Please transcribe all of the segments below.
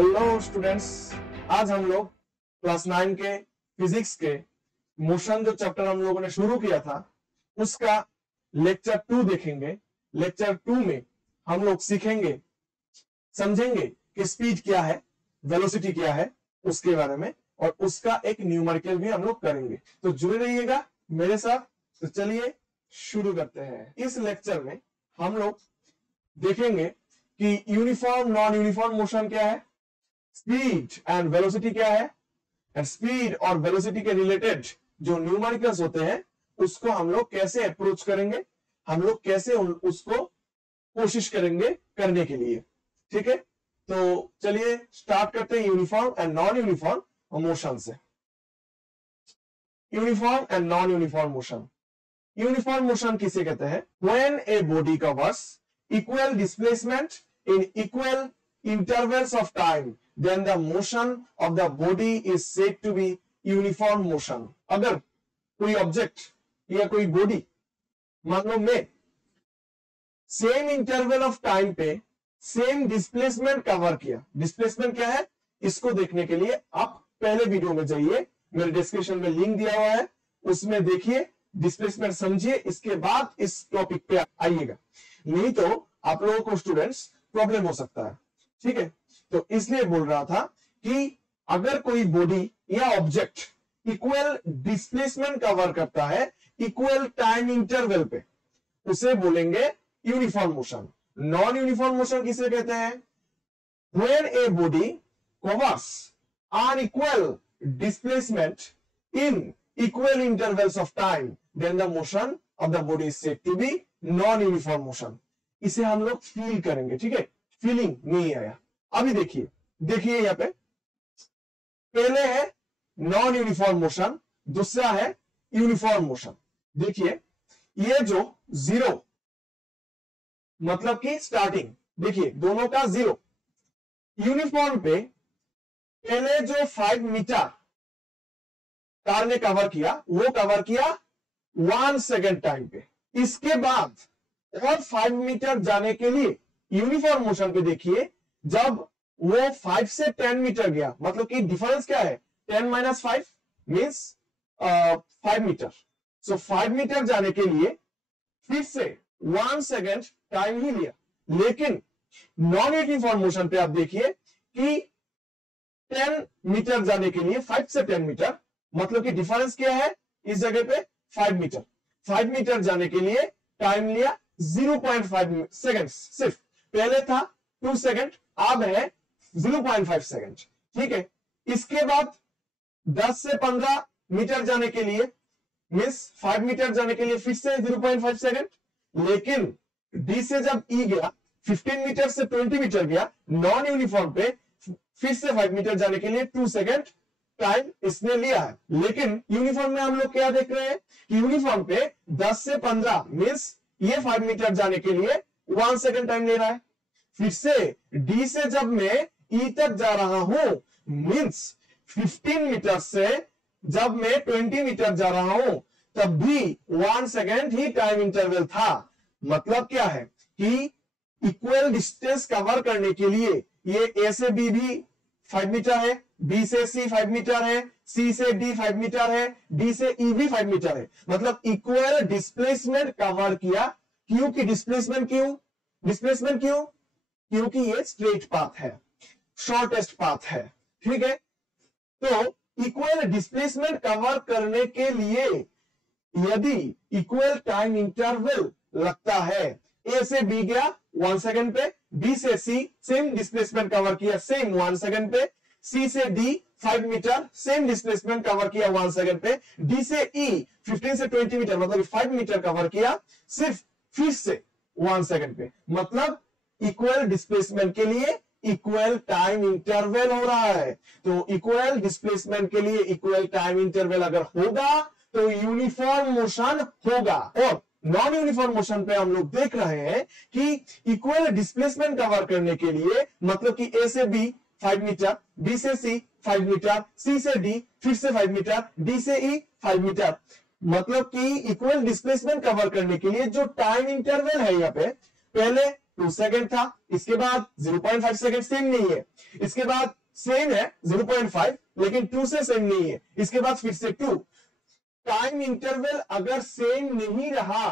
Hello students, आज हम लोग क्लास 9 के फिजिक्स के मोशन जो चैप्टर हम लोगों ने शुरू किया था उसका लेक्चर 2 देखेंगे। लेक्चर 2 में हम लोग सीखेंगे, समझेंगे कि स्पीड क्या है, वेलोसिटी क्या है उसके बारे में, और उसका एक न्यूमेरिकल भी हम लोग करेंगे। तो जुड़े रहिएगा मेरे साथ। तो चलिए शुरू करते हैं। इस लेक्चर में हम लोग देखेंगे कि यूनिफॉर्म नॉन यूनिफॉर्म मोशन क्या है, स्पीड एंड वेलोसिटी क्या है, एंड स्पीड और वेलोसिटी के रिलेटेड जो न्यूमेरिकल्स होते हैं उसको हम लोग कैसे अप्रोच करेंगे, हम लोग कैसे उसको कोशिश करेंगे करने के लिए। ठीक है, तो चलिए स्टार्ट करते हैं uniform and non uniform motion से। Uniform and non uniform motion. Uniform motion किसे कहते हैं? When a body covers equal displacement in equal intervals of time, then the motion of the body is said to be uniform motion. अगर कोई object या कोई body मान लो मैं same interval of time पे सेम डिस्प्लेसमेंट कवर किया। Displacement क्या है इसको देखने के लिए आप पहले वीडियो में जाइए, मेरे डिस्क्रिप्शन में लिंक दिया हुआ है, उसमें देखिए, डिस्प्लेसमेंट समझिए, इसके बाद इस टॉपिक पे आइएगा। नहीं तो आप लोगों को स्टूडेंट्स प्रॉब्लम हो सकता है। ठीक है, तो इसलिए बोल रहा था कि अगर कोई बॉडी या ऑब्जेक्ट इक्वल डिस्प्लेसमेंट कवर करता है इक्वल टाइम इंटरवल पे, उसे बोलेंगे uniform motion. Non uniform motion किसे कहते हैं? When a body covers unequal displacement in equal intervals of time, then the motion of the body is said to be non uniform motion. इसे हम लोग feel करेंगे। ठीक है, फीलिंग नहीं आया। अभी देखिए यहां पे पहले है नॉन यूनिफॉर्म मोशन, दूसरा है यूनिफॉर्म मोशन। देखिए ये जो जीरो मतलब कि स्टार्टिंग, देखिए दोनों का जीरो। यूनिफॉर्म पे पहले जो 5 मीटर कार ने कवर किया वो कवर किया 1 सेकेंड टाइम पे। इसके बाद और 5 मीटर जाने के लिए यूनिफॉर्म मोशन पे देखिए जब वो 5 से 10 मीटर गया, मतलब कि डिफरेंस क्या है? 10 माइनस 5 मीन्स 5 मीटर। सो 5 मीटर जाने के लिए फिर से 1 सेकेंड टाइम ही लिया। लेकिन नॉन यूनिफॉर्म मोशन पे आप देखिए कि 10 मीटर जाने के लिए 5 से 10 मीटर, मतलब कि डिफरेंस क्या है इस जगह पे? 5 मीटर। 5 मीटर जाने के लिए टाइम लिया 0.5 सेकेंड सिर्फ। पहले था 2 सेकेंड, अब है 0.5 सेकेंड। ठीक है, इसके बाद 10 से 15 मीटर जाने के लिए मीन्स 5 मीटर जाने के लिए फिर से 0.5 सेकेंड। लेकिन डी से जब ई गया 15 मीटर से 20 मीटर गया, नॉन यूनिफॉर्म पे फिर से 5 मीटर जाने के लिए 2 सेकेंड टाइम इसने लिया है। लेकिन यूनिफॉर्म में हम लोग क्या देख रहे हैं कि यूनिफॉर्म पे 10 से 15 मीन्स ये 5 मीटर जाने के लिए 1 सेकेंड टाइम ले रहा है। फिर से डी से जब मैं ई तक जा रहा हूं मीन्स 15 मीटर से जब मैं 20 मीटर जा रहा हूं तब भी 1 सेकेंड ही टाइम इंटरवल था। मतलब क्या है कि इक्वल डिस्टेंस कवर करने के लिए ये ए से बी भी 5 मीटर है, बी से सी 5 मीटर है, सी से डी 5 मीटर है, डी से ई भी 5 मीटर है। मतलब इक्वल डिस्प्लेसमेंट कवर किया। क्योंकि डिस्प्लेसमेंट क्यों? क्योंकि ये स्ट्रेट पाथ है, शॉर्टेस्ट पाथ है। ठीक है, तो इक्वल डिस्प्लेसमेंट कवर करने के लिए यदि इक्वल टाइम इंटरवल लगता है, ए से बी गया 1 सेकेंड पे, बी से सी सेम डिस्प्लेसमेंट कवर किया सेम 1 सेकेंड पे, सी से D 5 metre same displacement cover किया 1 सेकेंड पे, डी से ई 15 से 20 मीटर मतलब 5 मीटर कवर किया सिर्फ फिर से 1 सेकेंड पे। मतलब इक्वल डिस्प्लेसमेंट के लिए इक्वल टाइम इंटरवल हो रहा है। तो इक्वल डिस्प्लेसमेंट के लिए इक्वल टाइम इंटरवल अगर होगा तो यूनिफॉर्म मोशन होगा। और नॉन यूनिफॉर्म मोशन पे हम लोग देख रहे हैं कि इक्वल डिस्प्लेसमेंट कवर करने के लिए मतलब कि ए से बी 5 मीटर, बी से सी 5 मीटर, सी से डी फिर से 5 मीटर, डी से ई 5 मीटर, मतलब कि इक्वल डिस्प्लेसमेंट कवर करने के लिए जो टाइम इंटरवल है यहाँ पे पहले 2 सेकंड था, इसके बाद 0.5 सेकंड सेम नहीं है, इसके बाद सेम है 0.5 लेकिन 2 से सेम नहीं है, इसके बाद फिर से 2। टाइम इंटरवल अगर सेम नहीं रहा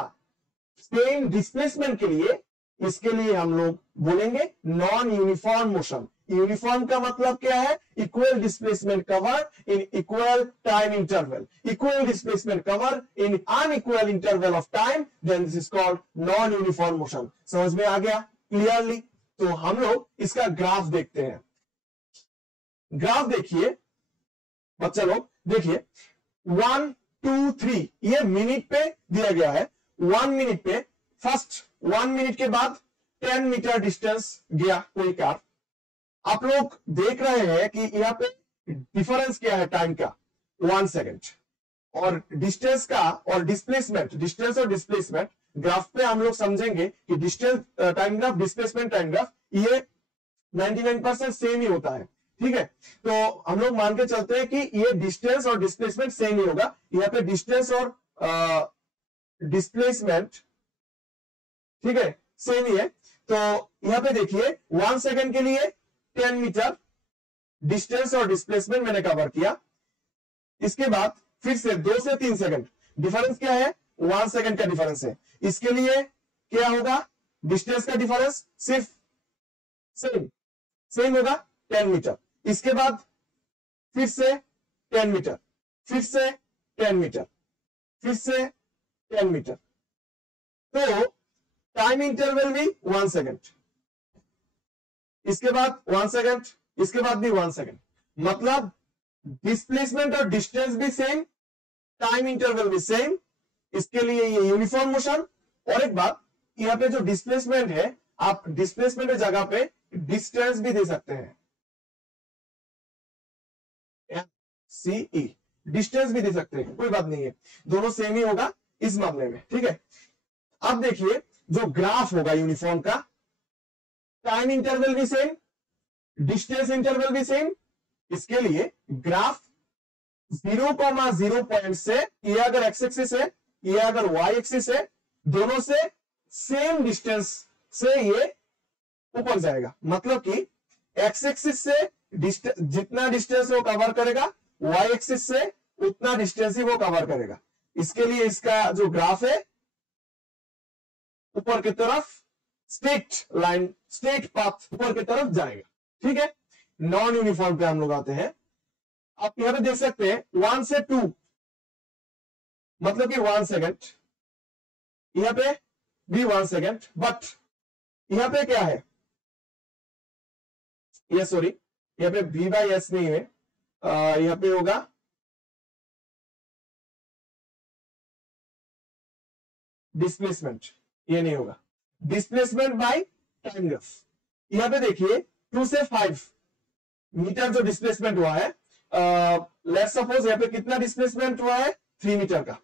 सेम डिस्प्लेसमेंट के लिए, इसके लिए हम लोग बोलेंगे नॉन यूनिफॉर्म मोशन। यूनिफॉर्म का मतलब क्या है? Equal displacement cover in equal time interval. Equal displacement cover in unequal interval of time, then this is called non uniform motion. समझ में आ गया क्लियरली? तो हम लोग इसका ग्राफ देखते हैं। ग्राफ देखिए बच्चा लोग, देखिए 1 2 3 ये मिनट पे दिया गया है। 1 मिनट पे फर्स्ट 1 मिनट के बाद 10 मीटर डिस्टेंस गया कोई कार। आप लोग देख रहे हैं कि यहाँ पे डिफरेंस क्या है टाइम का, 1 सेकेंड। और डिस्टेंस का और डिस्प्लेसमेंट, डिस्टेंस और डिस्प्लेसमेंट ग्राफ पे हम लोग समझेंगे कि distance time graph, displacement time graph, ये 99% सेम ही होता है। ठीक है, तो हम लोग मान के चलते हैं कि ये डिस्टेंस और डिस्प्लेसमेंट सेम ही होगा। यहाँ पे डिस्टेंस और डिस्प्लेसमेंट ठीक है सेम ही है। तो यहाँ पे देखिए 1 सेकेंड के लिए 10 मीटर डिस्टेंस और डिस्प्लेसमेंट मैंने कवर किया। इसके बाद फिर से 2 से 3 सेकंड, डिफरेंस क्या है? 1 सेकंड का डिफरेंस है। इसके लिए क्या होगा? डिस्टेंस का डिफरेंस सिर्फ सेम होगा 10 मीटर। इसके बाद फिर से 10 मीटर, फिर से 10 मीटर, फिर से 10 मीटर। तो टाइम इंटरवल भी 1 सेकेंड, इसके बाद 1 सेकेंड, इसके बाद भी 1 सेकेंड। मतलब डिस्प्लेसमेंट और डिस्टेंस भी सेम, टाइम इंटरवल भी सेम। इसके लिए ये यूनिफॉर्म मोशन। और एक बात, यहां पे जो डिस्प्लेसमेंट है, आप डिस्प्लेसमेंट की जगह पे डिस्टेंस भी दे सकते हैं, CE डिस्टेंस भी दे सकते हैं, कोई बात नहीं है, दोनों सेम ही होगा इस मामले में। ठीक है, अब देखिए जो ग्राफ होगा यूनिफॉर्म का, टाइम इंटरवल भी सेम, डिस्टेंस इंटरवल भी सेम। इसके लिए ग्राफ 0,0 पॉइंट से, ये अगर एक्स एक्सिस है, ये अगर वाई एक्सिस है, दोनों से सेम डिस्टेंस से ये ऊपर जाएगा। मतलब कि एक्स एक्सिस से जितना डिस्टेंस वो कवर करेगा, वाई एक्सिस से उतना डिस्टेंस ही वो कवर करेगा। इसके लिए इसका जो ग्राफ है ऊपर की तरफ स्ट्रेट लाइन, स्ट्रेट पाथ ऊपर की तरफ जाएगा। ठीक है, नॉन यूनिफॉर्म पे हम लोग आते हैं। आप यहां पे देख सकते हैं 1 से 2 मतलब कि 1 सेकेंड, यहां पे भी 1 सेकेंड, बट यहां पे क्या है? ये सॉरी, यहां पे V/S नहीं है, यहां पे होगा डिस्प्लेसमेंट, ये नहीं होगा, डिस्प्लेसमेंट बाय टाइम ग्राफ। यहां पे देखिए 2 से 5 मीटर जो डिस्प्लेसमेंट हुआ है, लेट्स सपोज यहां पे कितना डिस्प्लेसमेंट हुआ है? 3 मीटर का।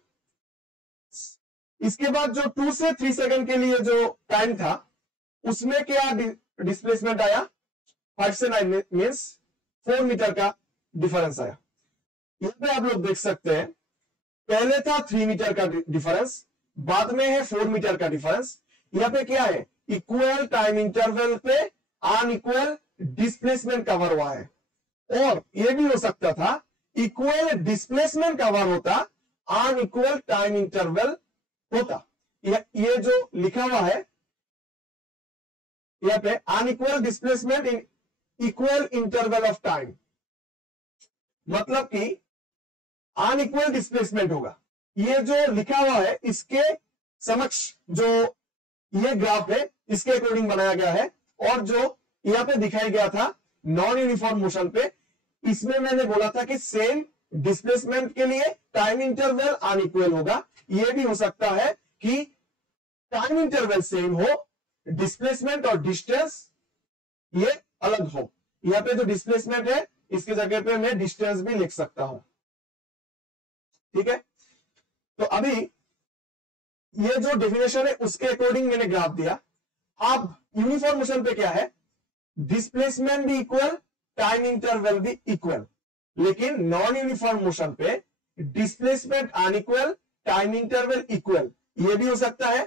इसके बाद जो 2 से 3 सेकंड के लिए जो टाइम था, उसमें क्या डिस्प्लेसमेंट आया? 5 से 9 मीन्स 4 मीटर का डिफरेंस आया। यहां पे आप लोग देख सकते हैं, पहले था 3 मीटर का डिफरेंस, बाद में है 4 मीटर का डिफरेंस। यहां पे क्या है? इक्वल टाइम इंटरवल पे अनइक्वल डिस्प्लेसमेंट कवर हुआ है। और यह भी हो सकता था इक्वल डिस्प्लेसमेंट कवर होता, अनइक्वल टाइम इंटरवल होता। ये जो लिखा हुआ है यहां पे, unequal displacement in equal interval of time, मतलब कि अनइक्वल डिस्प्लेसमेंट होगा। ये जो लिखा हुआ है इसके समक्ष जो ये ग्राफ है, इसके अकॉर्डिंग बनाया गया है। और जो यहां पे दिखाया गया था नॉन यूनिफॉर्म मोशन पे, इसमें मैंने बोला था कि सेम डिस्प्लेसमेंट के लिए टाइम इंटरवल अनइक्वल होगा। यह भी हो सकता है कि टाइम इंटरवल सेम हो, डिस्प्लेसमेंट और डिस्टेंस ये अलग हो। यहां पे जो डिस्प्लेसमेंट है, इसके जगह पे मैं डिस्टेंस भी लिख सकता हूं। ठीक है, तो अभी ये जो डेफिनेशन है उसके अकॉर्डिंग मैंने ग्राफ दिया। अब यूनिफॉर्म मोशन पे क्या है? डिस्प्लेसमेंट भी इक्वल, टाइम इंटरवल भी इक्वल। लेकिन नॉन यूनिफॉर्म मोशन पे displacement unequal, time interval equal. ये भी हो सकता है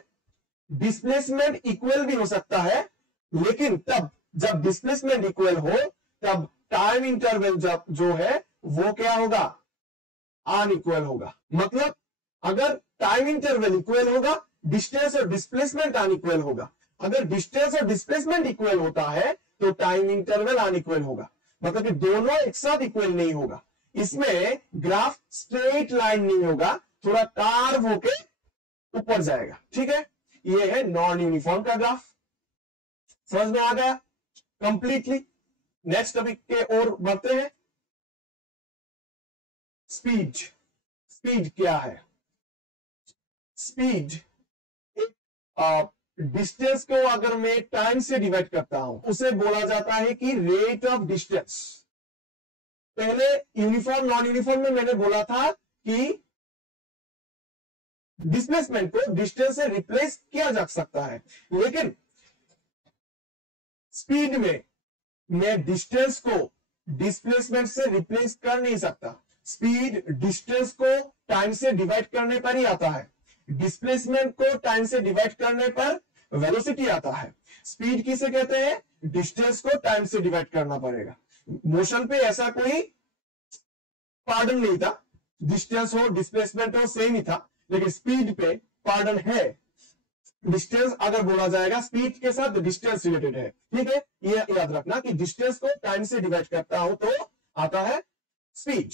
डिस्प्लेसमेंट इक्वल भी हो सकता है, लेकिन तब जब डिस्प्लेसमेंट इक्वल हो तब टाइम इंटरवल जब जो है वो क्या होगा, अनइक्वल होगा। मतलब अगर टाइम इंटरवल इक्वल होगा, डिस्टेंस और डिस्प्लेसमेंट अनइक्वल होगा। अगर डिस्टेंस और डिस्प्लेसमेंट इक्वल होता है तो टाइम इंटरवल अनइक्वल होगा, मतलब कि दोनों एक साथ इक्वल नहीं होगा। इसमें ग्राफ स्ट्रेट लाइन नहीं होगा, थोड़ा कार्व होके ऊपर जाएगा। ठीक है, ये है नॉन यूनिफॉर्म का ग्राफ। समझ में आ गया कंप्लीटली। नेक्स्ट टॉपिक के और बढ़ते हैं। स्पीड। स्पीड क्या है? स्पीड एक डिस्टेंस को अगर मैं टाइम से डिवाइड करता हूं उसे बोला जाता है कि रेट ऑफ डिस्टेंस। पहले यूनिफॉर्म नॉन यूनिफॉर्म में मैंने बोला था कि डिस्प्लेसमेंट को डिस्टेंस से रिप्लेस किया जा सकता है, लेकिन स्पीड में मैं डिस्टेंस को डिस्प्लेसमेंट से रिप्लेस कर नहीं सकता। स्पीड डिस्टेंस को टाइम से डिवाइड करने पर ही आता है, डिस्प्लेसमेंट को टाइम से डिवाइड करने पर वेलोसिटी आता है। स्पीड किसे कहते हैं? डिस्टेंस को टाइम से डिवाइड करना पड़ेगा। मोशन पे ऐसा कोई पार्डन नहीं था, डिस्टेंस हो डिस्प्लेसमेंट हो सेम ही था, लेकिन स्पीड पे पार्डन है। डिस्टेंस अगर बोला जाएगा स्पीड के साथ डिस्टेंस रिलेटेड है। ठीक है, ये याद रखना कि डिस्टेंस को टाइम से डिवाइड करता हूं तो आता है speed.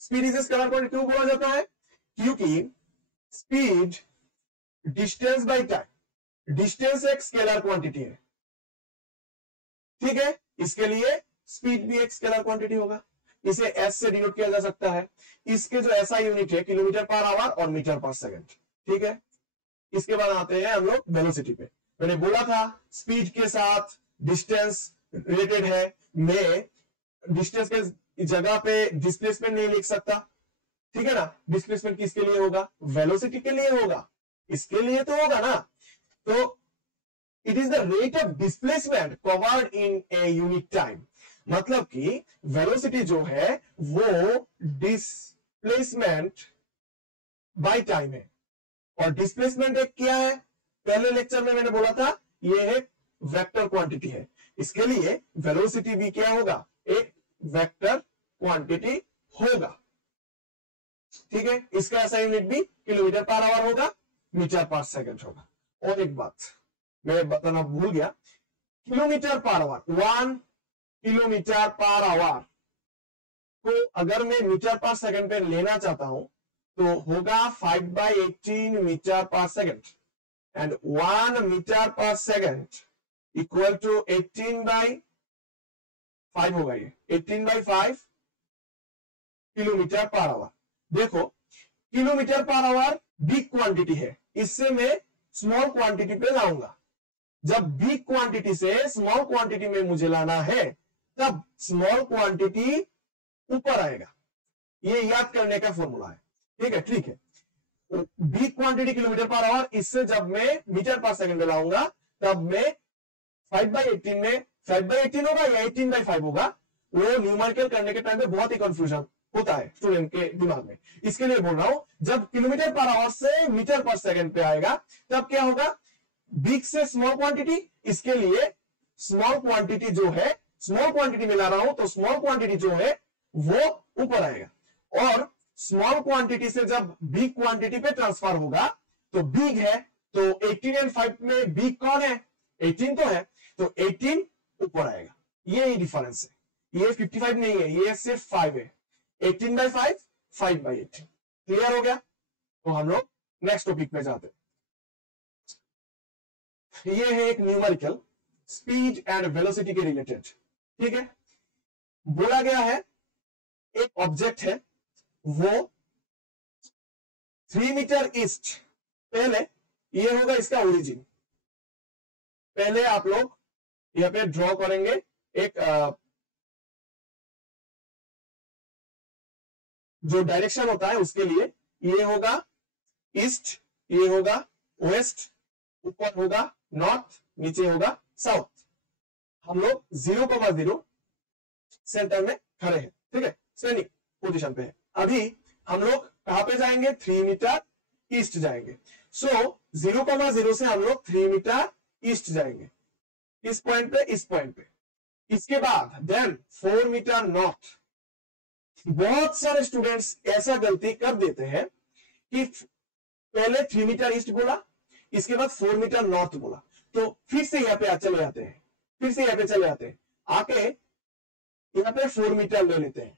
Speed is scalar quantity क्यों बोला जाता है? क्योंकि speed distance by time, distance एक स्केलर क्वांटिटी है। ठीक है, इसके लिए स्पीड भी एक स्केलर क्वांटिटी होगा। इसे एस से डिनोट किया जा सकता है। इसके जो एसआई यूनिट है किलोमीटर पर आवर और मीटर पर सेकंड। ठीक है, इसके बाद आते हैं हम लोग वेलोसिटी पे। मैंने बोला था स्पीड के साथ डिस्टेंस रिलेटेड है। मैं डिस्टेंस के जगह पे डिस्प्लेसमेंट नहीं लिख सकता। ठीक है ना, डिस्प्लेसमेंट किसके लिए होगा? वेलोसिटी के लिए होगा, इसके लिए तो होगा ना। तो it is the rate of displacement covered in a unit time. मतलब कि वेलोसिटी जो है वो डिस्प्लेसमेंट बाय टाइम है, और डिस्प्लेसमेंट एक क्या है? पहले लेक्चर में मैंने बोला था ये एक वेक्टर क्वांटिटी है। इसके लिए वेलोसिटी भी क्या होगा? एक वेक्टर क्वांटिटी होगा। ठीक है, इसका ऐसा यूनिट भी किलोमीटर पर आवर होगा, मीटर पर सेकंड होगा। और एक बात मैं बताना भूल गया, kilometre per hour, 1 kilometre per hour को अगर मैं मीटर पर सेकंड पे लेना चाहता हूं तो होगा 5/18 मीटर पर सेकंड, एंड 1 मीटर पर सेकंड इक्वल टू 18/5 होगा। ये 18/5 किलोमीटर पर आवर। देखो, kilometre per hour big quantity है, इससे मैं स्मॉल क्वांटिटी पे लाऊंगा। जब बिग क्वांटिटी से स्मॉल क्वांटिटी में मुझे लाना है तब स्मॉल क्वांटिटी ऊपर आएगा। ये याद करने का फॉर्मूला है। ठीक है, ठीक है। Big quantity kilometre per hour, इससे जब मैं मीटर पर सेकंड में लाऊंगा तब मैं 5/18 में 5/18 होगा या 18/5 होगा, वो न्यूमेरिकल करने के टाइम पे बहुत ही कंफ्यूजन होता है स्टूडेंट के दिमाग में। इसके लिए बोल रहा हूं, जब किलोमीटर पर आवर से मीटर पर सेकंड पे आएगा तब क्या होगा? बिग से स्मॉल क्वांटिटी। इसके लिए स्मॉल क्वांटिटी जो है, स्मॉल क्वांटिटी में ला रहा हूं तो स्मॉल क्वांटिटी जो है वो ऊपर आएगा, और स्मॉल क्वांटिटी से जब बिग क्वांटिटी पे ट्रांसफर होगा तो बिग है, तो 18 और 5 में बिग कौन है? 18 तो है, तो 18 ऊपर आएगा। ये ही डिफरेंस है, ये 55 नहीं है, ये सिर्फ 5 है। 18/5, 5/18। क्लियर हो गया? तो हम लोग नेक्स्ट टॉपिक पे जाते हैं। ये है एक न्यूमेरिकल स्पीड एंड वेलोसिटी के रिलेटेड। ठीक है, बोला गया है एक ऑब्जेक्ट है, वो 3 मीटर ईस्ट। पहले ये होगा इसका ओरिजिन। पहले आप लोग यहां पे ड्रॉ करेंगे एक जो डायरेक्शन होता है उसके लिए। ये होगा ईस्ट, ये होगा वेस्ट, ऊपर होगा नॉर्थ, नीचे होगा साउथ। हम लोग 0,0 सेंटर में खड़े हैं। ठीक है, स्टैंडिंग पोजीशन पे है। अभी हम लोग कहां पे जाएंगे? 3 मीटर ईस्ट जाएंगे। सो 0,0 से हम लोग 3 मीटर ईस्ट जाएंगे, इस पॉइंट पे, इस पॉइंट पे। इसके बाद देन 4 मीटर नॉर्थ। बहुत सारे स्टूडेंट्स ऐसा गलती कर देते हैं कि पहले 3 मीटर ईस्ट बोला, इसके बाद 4 मीटर नॉर्थ बोला, तो फिर से यहाँ पे चले जाते हैं, फिर से यहाँ पे चले जाते हैं, आके यहाँ पे 4 मीटर ले लेते हैं।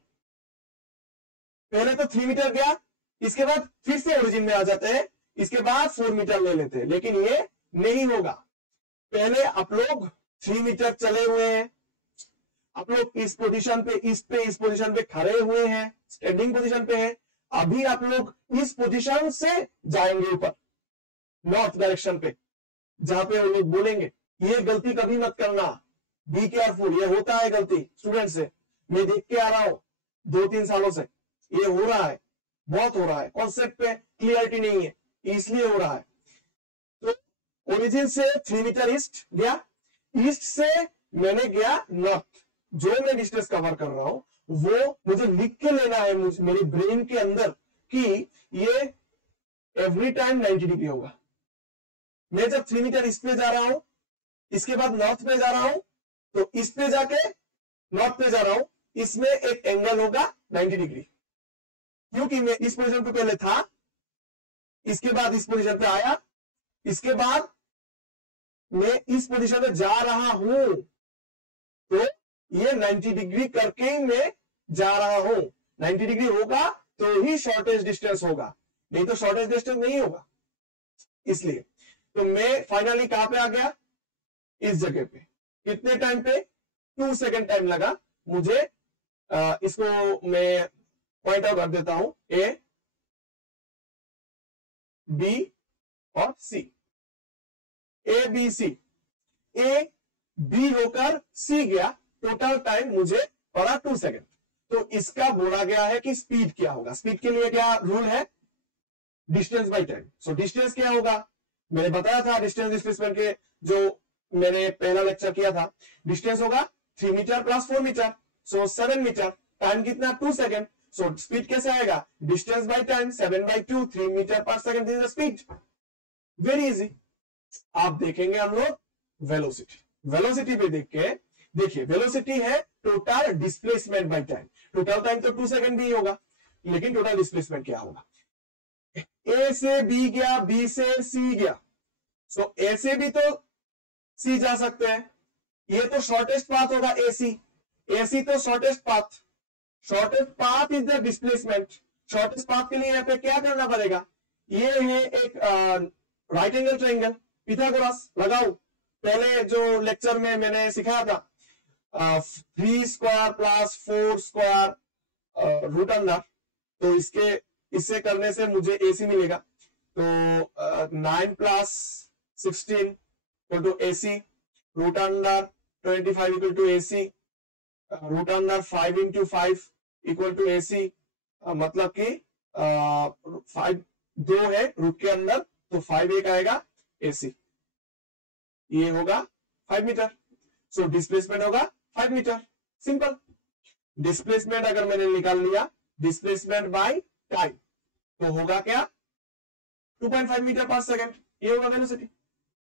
पहले तो 3 मीटर गया, इसके बाद फिर से ओरिजिन में आ जाते हैं, इसके बाद 4 मीटर ले लेते हैं, लेकिन ये नहीं होगा। पहले आप लोग 3 मीटर चले हुए हैं, आप लोग इस पोजीशन पे, इस पोजीशन पे खड़े हुए हैं, स्टैंडिंग पोजीशन पे है। अभी आप लोग इस पोजीशन से जाएंगे ऊपर नॉर्थ डायरेक्शन पे, जहां पे वो लोग बोलेंगे। ये गलती कभी मत करना, बी केयरफुल, ये होता है गलती स्टूडेंट से। मैं देख के आ रहा हूं 2-3 सालों से, ये हो रहा है, बहुत हो रहा है, कॉन्सेप्ट पे क्लियरिटी नहीं है, इसलिए हो रहा है। तो ओरिजिन से 3 मीटर ईस्ट गया, ईस्ट से मैंने गया नॉर्थ। जो मैं डिस्टेंस कवर कर रहा हूं वो मुझे लिख के लेना है मेरी ब्रेन के अंदर कि ये एवरी टाइम 90 डिग्री होगा। मैं जब 3 मीटर ईस्ट पे जा रहा हूं, इसके बाद नॉर्थ पे जा रहा हूं, तो इस पे जाके नॉर्थ पे जा रहा हूं, इसमें एक एंगल होगा 90 डिग्री, क्योंकि मैं इस पोजीशन पे पहले था, इसके बाद इस पोजीशन पे आया, इसके बाद मैं इस पोजीशन पे जा रहा हूं, तो ये 90 डिग्री करके ही मैं जा रहा हूं। 90 डिग्री होगा तो ही शॉर्टेज डिस्टेंस होगा, नहीं तो शॉर्टेज डिस्टेंस नहीं होगा। इसलिए तो मैं फाइनली कहां पे आ गया, इस जगह पे। कितने टाइम पे, 2 सेकेंड टाइम लगा मुझे। इसको मैं पॉइंट आउट कर देता हूं, ए, बी और सी, A B C. A B होकर सी गया, टोटल टाइम मुझे पड़ा 2 सेकेंड। तो इसका बोला गया है कि स्पीड क्या होगा। स्पीड के लिए क्या रूल है, distance by time. So distance क्या होगा, मैंने बताया था डिस्टेंस डिस्प्लेसमेंट के, जो मैंने पहला लेक्चर किया था। डिस्टेंस होगा 3 मीटर प्लस 4 मीटर, सो 7 मीटर। टाइम कितना, 2 सेकेंड। सो स्पीड कैसे आएगा, डिस्टेंस बाय टाइम, 7/2, 3 मीटर पर second is the speed. Very easy. आप देखेंगे हम लोग वेलोसिटी। वेलोसिटी पे देख के देखिए, वेलोसिटी है total displacement by time. Total time तो 2 सेकेंड भी होगा, लेकिन टोटल डिस्प्लेसमेंट क्या होगा। ए से बी गया, बी से सी गया, सो ए से भी तो सी जा सकते हैं। ये तो शॉर्टेस्ट पाथ होगा एसी, एसी तो shortest path. Shortest path is the displacement. Shortest path के लिए यहाँ पे क्या करना पड़ेगा, ये है एक राइट एंगल ट्रायंगल, पिथागोरस लगाओ। पहले जो लेक्चर में मैंने सिखाया था, 3 square plus 4 square root under, तो इससे करने से मुझे एसी मिलेगा। तो 9 plus 16 equal to AC, root under 25 equal to AC, root under 5 into 5 equal to AC. मतलब कि 5 2 है रूट के अंदर, तो 5 एक आएगा एसी। ये होगा 5 मीटर। सो डिस्प्लेसमेंट होगा 5 मीटर। सिंपल। डिस्प्लेसमेंट अगर मैंने निकाल लिया, डिस्प्लेसमेंट बाय टाइम, तो होगा क्या, 2.5 मीटर पर सेकेंड। ये होगा वेलोसिटी।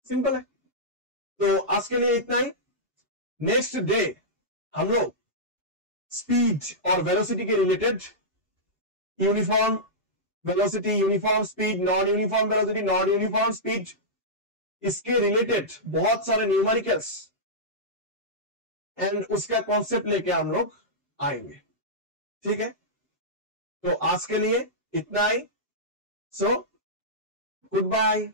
सिंपल है। तो आज के लिए इतना ही। नेक्स्ट डे हम लोग स्पीड और वेलोसिटी के related, uniform velocity, uniform speed, non uniform velocity, non uniform speed, इसके रिलेटेड बहुत सारे न्यूमेरिकल्स एंड उसका कॉन्सेप्ट लेके हम लोग आएंगे। ठीक है, तो आज के लिए इतना ही। So good bye.